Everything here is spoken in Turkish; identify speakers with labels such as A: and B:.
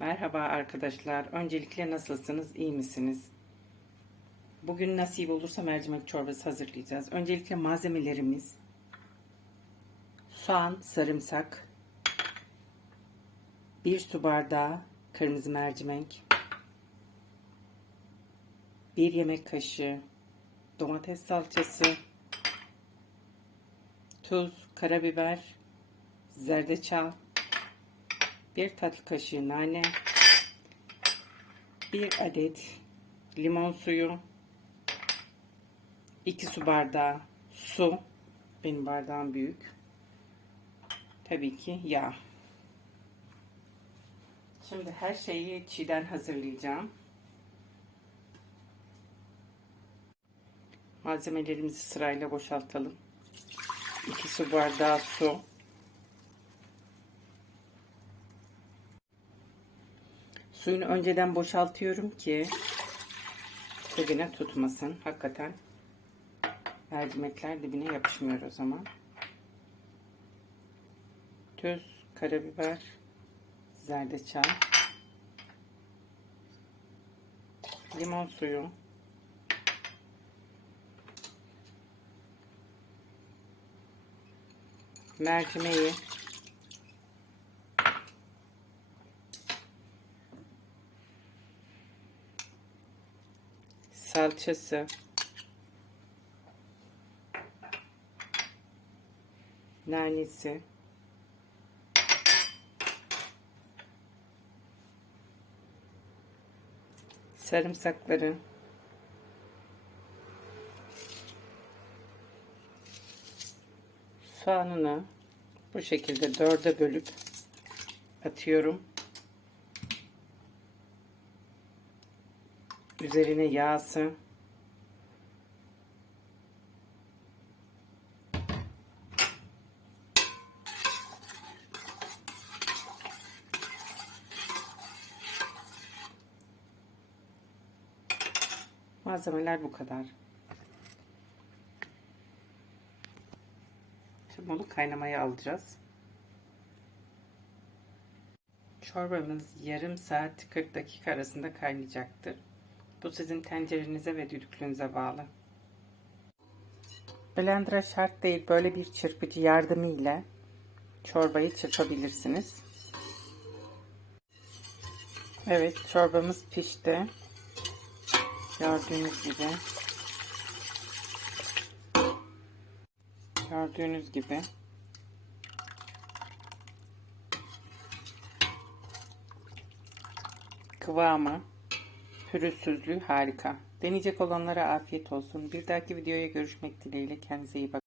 A: Merhaba arkadaşlar. Öncelikle nasılsınız? İyi misiniz? Bugün nasip olursa mercimek çorbası hazırlayacağız. Öncelikle malzemelerimiz soğan, sarımsak, 1 su bardağı kırmızı mercimek, 1 yemek kaşığı domates salçası, tuz, karabiber, zerdeçal, bir tatlı kaşığı nane, bir adet limon suyu, 2 su bardağı su, benim bardağım büyük, tabii ki yağ. Şimdi her şeyi çiğden hazırlayacağım. Malzemelerimizi sırayla boşaltalım. 2 su bardağı su. Suyunu önceden boşaltıyorum ki dibine tutmasın. Hakikaten mercimekler dibine yapışmıyor o zaman. Tuz, karabiber, zerdeçal, limon suyu, mercimeği, salçası, nanesi, sarımsakları, soğanını bu şekilde dörde bölüp atıyorum. Üzerine yağsı. Malzemeler bu kadar. Şimdi bunu kaynamaya alacağız. Çorbamız yarım saat 40 dakika arasında kaynayacaktır. Bu sizin tencerenize ve düdüklüğünüze bağlı. Blender'a şart değil böyle bir çırpıcı yardımıyla çorbayı çırpabilirsiniz. Evet çorbamız pişti. Gördüğünüz gibi. Gördüğünüz gibi. Kıvamı, pürüzsüzlüğü harika. Deneyecek olanlara afiyet olsun. Bir dahaki videoya görüşmek dileğiyle. Kendinize iyi bakın.